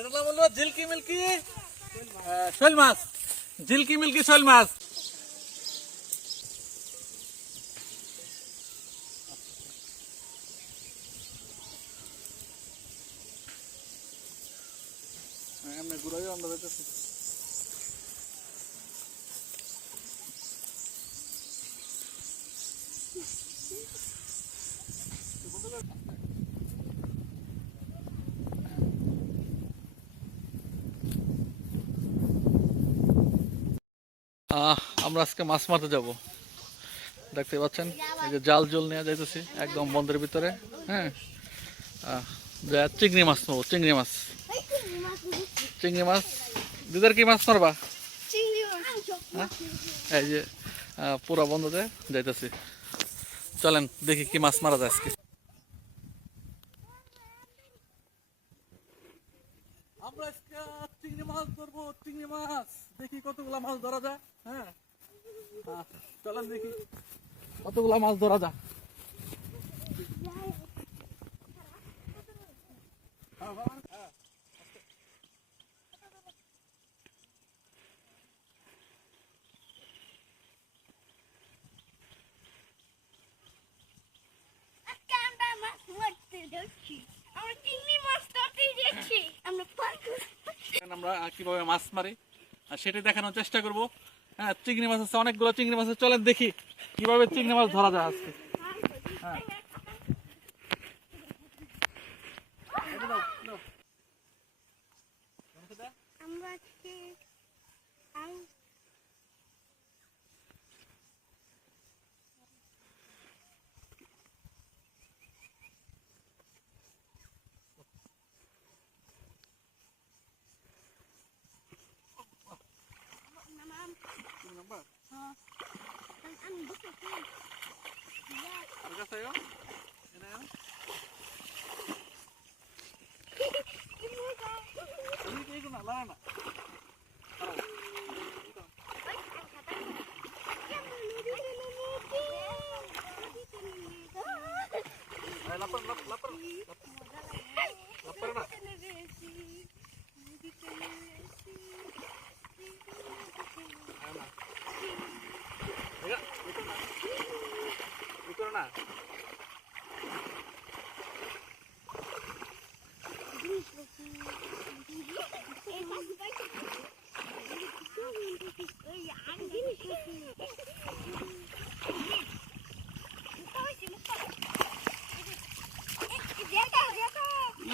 এটার নাম হলো ঝিলকি মিল্কি শৈল মাছ। ঝিলকি মিল্কি শৈল মাছ। এমনি ঘুরাই আমরা দেখতেছি। আমরা আজকে মাছ মারতে যাব, দেখতে পাচ্ছেন এই যে জাল জল নিয়ে যাইতেছি একদম বন্ধের ভিতরে। হ্যাঁ, চিংড়ি মাছ নেবো, চিংড়ি মাছ। চিংড়ি মাছ দিদার কি মাছ মারবা? এই যে পুরা বন্ধতে যাইতেছি, চলেন দেখি কি মাছ মারা যায় আজকে। আমরা আজকে চিংড়ি মাছ ধরবো, চিংড়ি মাছ। দেখি কতগুলা মাছ ধরা যায়। হ্যাঁ, চলেন দেখি কতগুলা মাছ ধরা যায়। আমরা কিভাবে মাছ মারি আর সেটা দেখানোর চেষ্টা করবো। হ্যাঁ, চিংড়ি মাছ আছে অনেকগুলো, চিংড়ি মাছ আছে। চলেন দেখি কিভাবে চিংড়ি মাছ ধরা যায় আজকে। হ্যাঁ,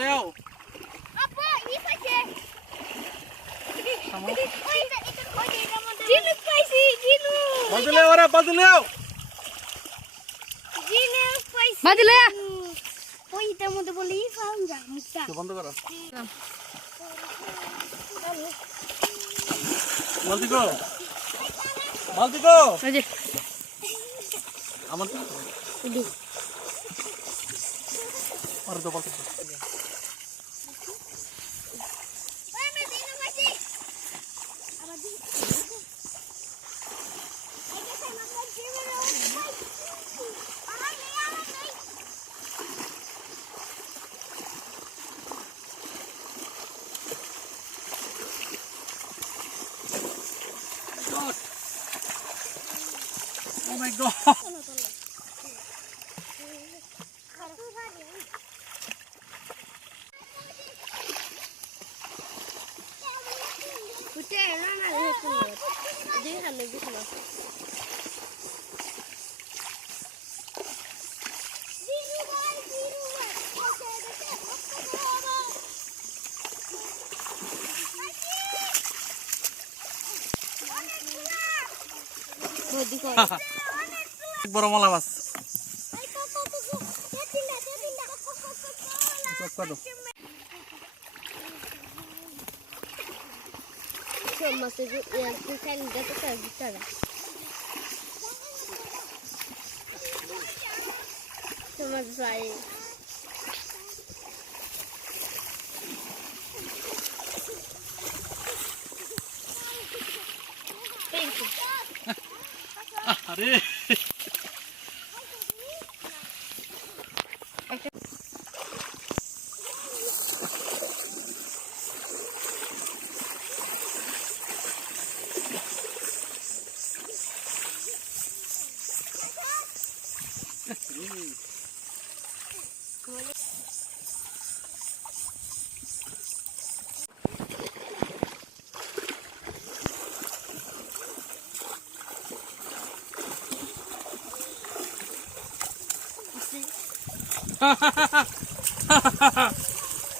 Leo. Apa? Ini saja. Jinu spicy, Jinu. Baju Leo, orang baju Leo. Jinu spicy. Baju Leo. Oh, itu mau boleh faham tak? Muka. Coba band karo. Balti ko. Balti ko. Aje. Aman tu. Ini. Or do balti. Oh my god. Udah, mana itu? Dia kan lebih kelas. বড় মলা মাছ। Masih yang kita lihat itu kayak gitu lah. Cuma saya. আরে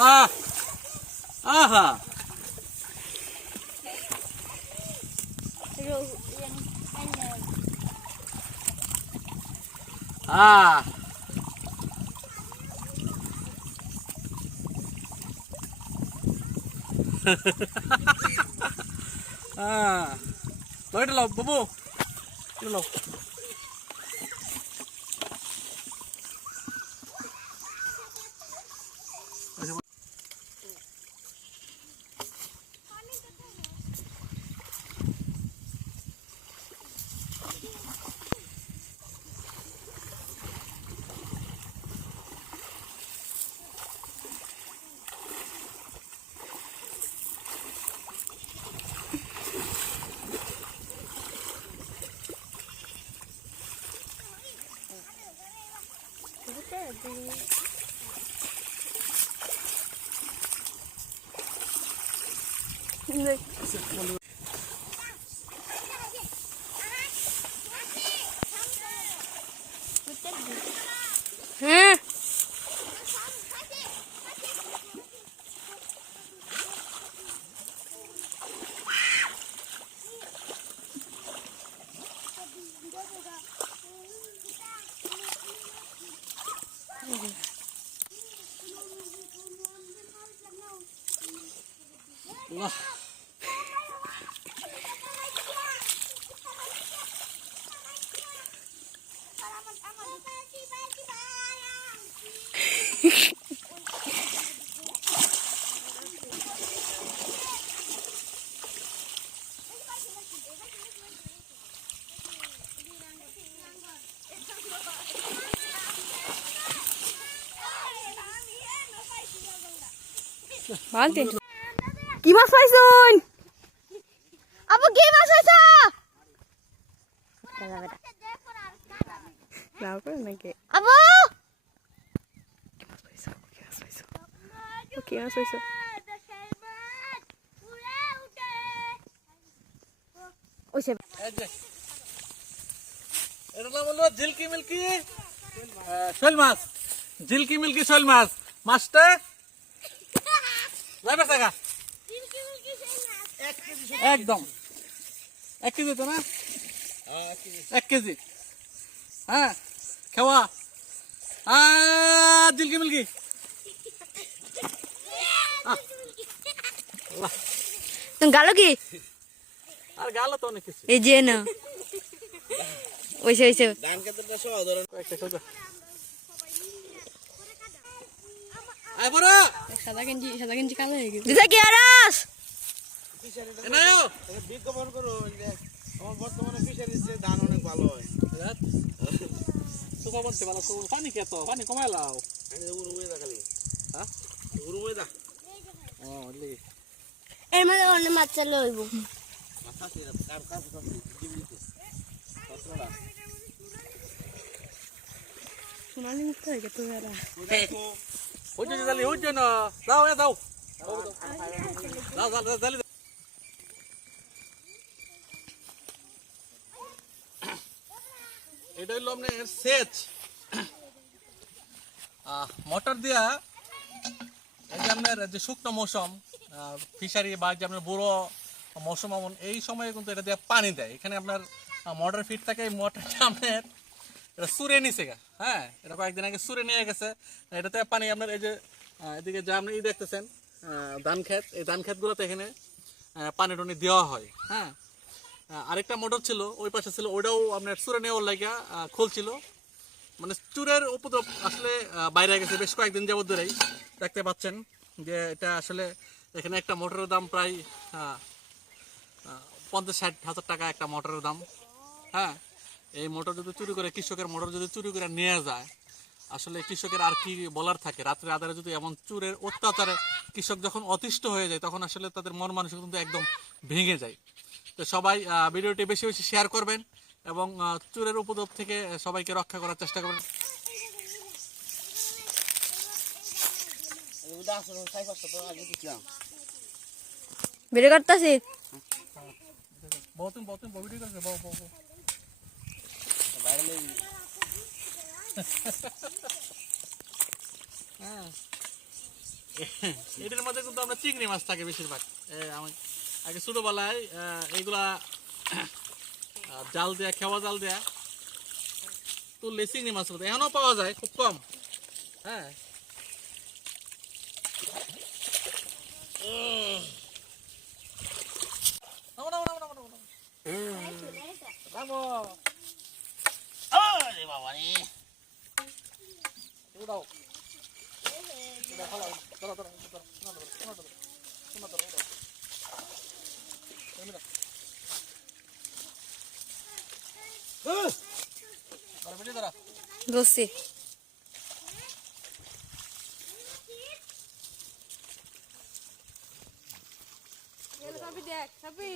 Ah, aha. Ah. Ah. Lo itu lo, bubu. Itu lo. হ্যাঁ Allah. বালতি কি মাছ পাইছুন আবু কি মাছ পাইছ লাও করে নাকি আবু কি মাছ পাইছ ওইসে এটার নাম হলো ঝিলকি মিল্কি শৈল মাছ। ঝিলকি মিল্কি শৈল মাছ। মাছটা যাবে টাকা একদম 1 কেজি তো না 1 কেজি হ্যাঁ খাওয়া ঝিলকি মিল্কি তুমি গালো কি আর গালো তো অনেক কিছু এই যে না ওইসে ওইসে একটা সোজা আয় বড় সাদা গেঞ্জি কালো হয়ে গেছে দিদা কি আরাস এনায়ো বিজ্ঞাপন করো আমার বর্তমানে ফিশারিজ ধান অনেক ভালো হয় সুপা বলতে ভালো পানি কে তো পানি কমাই লাও উড়ে দা খালি হ্যাঁ উড়ে দা ও লি এর মধ্যে অন্য মাছ চালু হইব সোনালি মুক্ত হয়ে গেছে এরা ওই যে জালি ওই যে না যাও এ যাও যাও যাও জালি এটা হলো আপনার সেচ মোটর দিয়া এই যে আপনার যে শুকনো মৌসুম ফিশারি বা যে আপনার বুড়ো মৌসুম এমন এই সময়ে কিন্তু এটা দিয়ে পানি দেয়। এখানে আপনার মোটর ফিট থাকে, এই মোটরটা আপনার এটা সুরে নিছে গা, হ্যাঁ এটা কয়েকদিন আগে সুরে নিয়ে গেছে। এটাতে পানি আপনার এই যে এদিকে যা আপনি দেখতেছেন ধান ক্ষেত, এই ধান ক্ষেতগুলোতে এখানে পানি টানি দেওয়া হয়। হ্যাঁ আরেকটা মোটর ছিল ওই পাশে ছিল, ওটাও আপনার সুরে নেওয়ার লাগিয়া খুলছিল। মানে চুরের উপদ্রব আসলে বাইরে গেছে বেশ কয়েকদিন যাবত ধরেই দেখতে পাচ্ছেন যে এটা আসলে এখানে একটা মোটরের দাম প্রায় 50-60 হাজার টাকা একটা মোটরের দাম। হ্যাঁ এই মোটর যদি চুরি করে, কৃষকের মোটর যদি চুরি করে নিয়ে যায়, আসলে কৃষকের আর কি বলার থাকে। রাত্রে আধারে যদি এমন চুরের অত্যাচারে কৃষক যখন অতিষ্ঠ হয়ে যায়, তখন আসলে তাদের মন মানসিক কিন্তু একদম ভেঙে যায়। তো সবাই ভিডিওটি বেশি বেশি শেয়ার করবেন এবং চুরের উপদ্রব থেকে সবাইকে রক্ষা করার চেষ্টা করবেন। ভিডিও করতেছি বহুত ভিডিও করছে বউ হ্যাঁ এটার মধ্যে কিন্তু আমরা চিংড়ি মাছ থাকে বেশিরভাগ। আমি আগে ছোটবেলায় এইগুলা জাল দেয়া, খেওয়া জাল দেয়া তুললে চিংড়ি মাছ হতো, এখনো পাওয়া যায় খুব কম। হ্যাঁ নামো, নামো, নামো, নামো, নামো, নামো। নামো। আরে বাবা রে তুমি দাও। দাও, ফালাও। ধরো, ধরো, ধরো, শোনা ধরো, শোনা ধরো, শোনা ধরো, দাও। তুমি দাও। ধরো, বেশি ধরো। ধরছি সবই দেখ সবই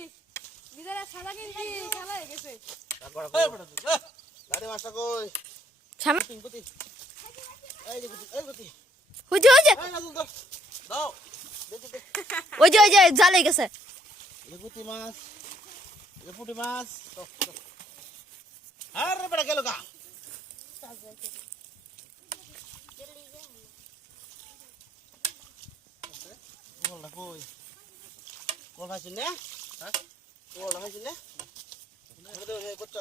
বিদারা সাদা কিনছি খেলা হয়ে গেছে এই বেটা তুই, লাড়ি মাছটা কই সামনে গতি এই যে গতি এই গতি হইছে হইছে এই নাজুল দাও দাও। ওই যে জালে গেছে এই গতি মাছ এই পুঁটি মাছ আরে বেটা গেল গা ওলা কই কোন খাইছিস না হ্যাঁ? ওলা খাইছিস না এটা তো এই করছ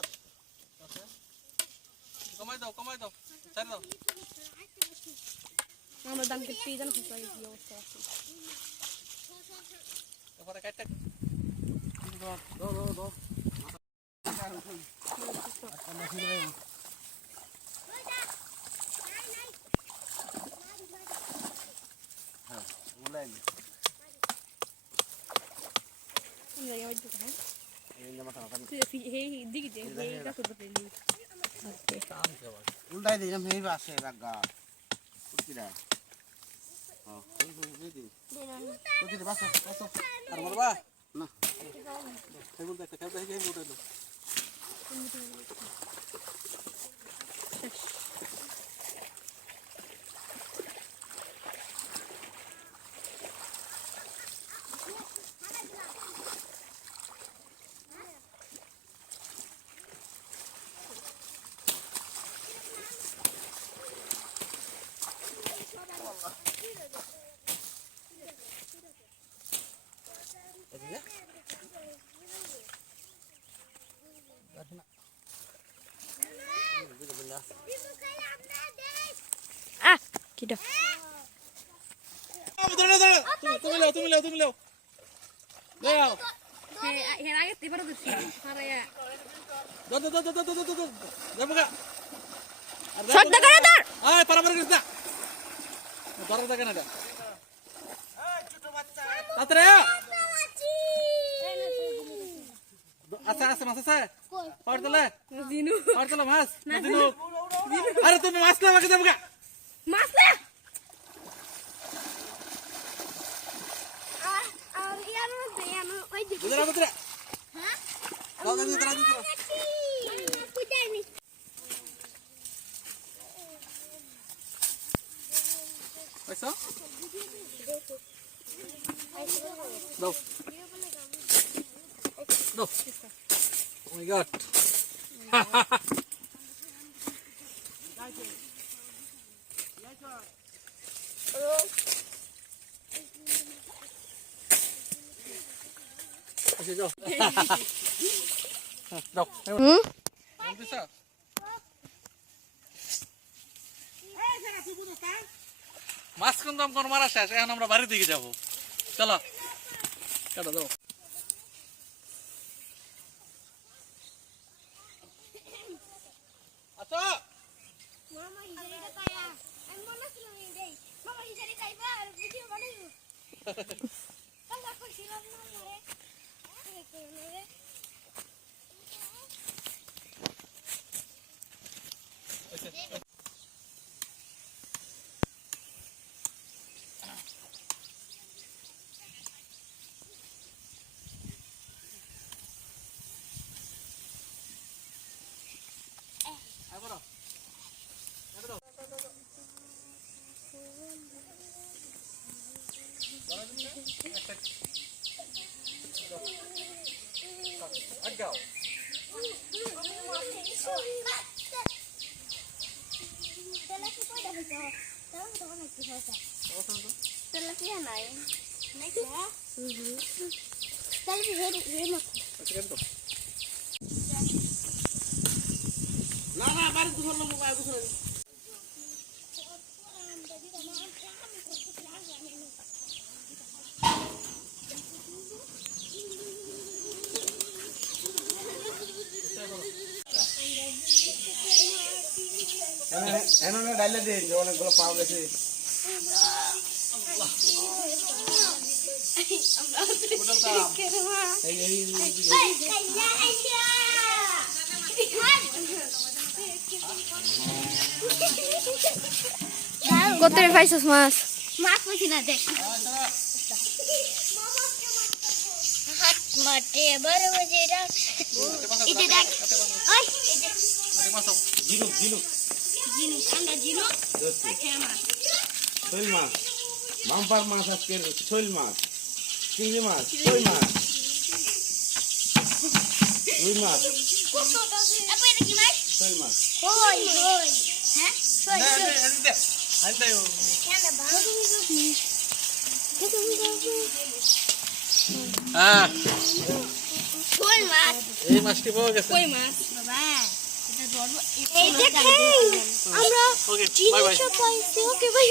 কমাই দাও, কমাই দাও, ছেড়ে দাও। আমরা দাম করতে জানো কি অবস্থা আছে এবারে কাটটা দাও দাও দাও হ্যাঁ ওলাই আমরা ওই দিকে হ্যাঁ এই যে মাথা মাথা তুই হে দিকে দে হে কাছে বসে নি টান দেওয়া। উল্টাই দিলাম এই পাশে রাগা কুটিরা হ্যাঁ এই দি কুটিরা বাসো বাসো আর মারবা? না টেবিল দেখতে, টেবিল দেখে এই উঠে দাও। আহ কিটা ধরে, ধরে, তুমি লাও, তুমি লাও, তুমি লাও। লাও। হে হে আগে তে পারো দিছি আরে দাও, দাও, দাও, দাও, দাও, দাও, দাও। যাবো গা। আর যাবো শব্দ গা। করে ধর আয়, পারাপারি করিস না। ধরো দেখেন এটা। তাড়াতাড়ি আয়। আছে, আছে, মাছ আছে? পাওয়ার তোলে? জিনু পাওয়ার তোলে মাছ? না দিনু। আরে তুমি মাছ খাওয়া কে যাবো গা। মাছ না আর ইয়ার মধ্যে আমি ওই দিকে বুঝলা বুঝলা? দাও, দাও, দাও, দাও, দাও। কুটাইনি পাইছো? দাও। দাও। Oh my God. আচ্ছা, যাও। যাও। হুম দিছো? মাছ কিন্তু আমার মারা শেষ, এখন আমরা বাড়ির দিকে যাবো। চলো কাটা দাও। আচ্ছা মামা হিজারিটা পায়া আমি মামা ছিল দেই মামা হিজারি খাইবা আর ভিডিও বানাইবো কাল কইছিলাম না মারে রে আবার আগাও Dala ko pa dahil Telah kia naik. Naik ya. Tapi he mak. না না বাড়ি দুশো লোক বাড়ি দুশো এনে ডাইলে দিন যে অনেকগুলো পাওয়া গেছে কত রে পাইছস মাছ Mak masih nadek. Hat mati baru berjerak. Itu dak. Oi, itu. masuk. জিনুক জিনুক Jinu, anda jinu. ধরছি Sama. শৈল মাছ বাম্পার মাছ আজকে শৈল মাছ চিংড়ি মাছ কই মাছ রুই মাছ Apa yang lagi mas? শৈল মাছ Hoi, hoi. Hah? Hoi, hoi. Ante yo. Yang ada bau. Ah, Hoi mas. এই মাছটি পাওয়া গেছে। mas. Baba. Kita dua-dua. Eh, দেখেন আমরা ওকে, বাই বাই। জিনিসও পাইছি ওকে ভাই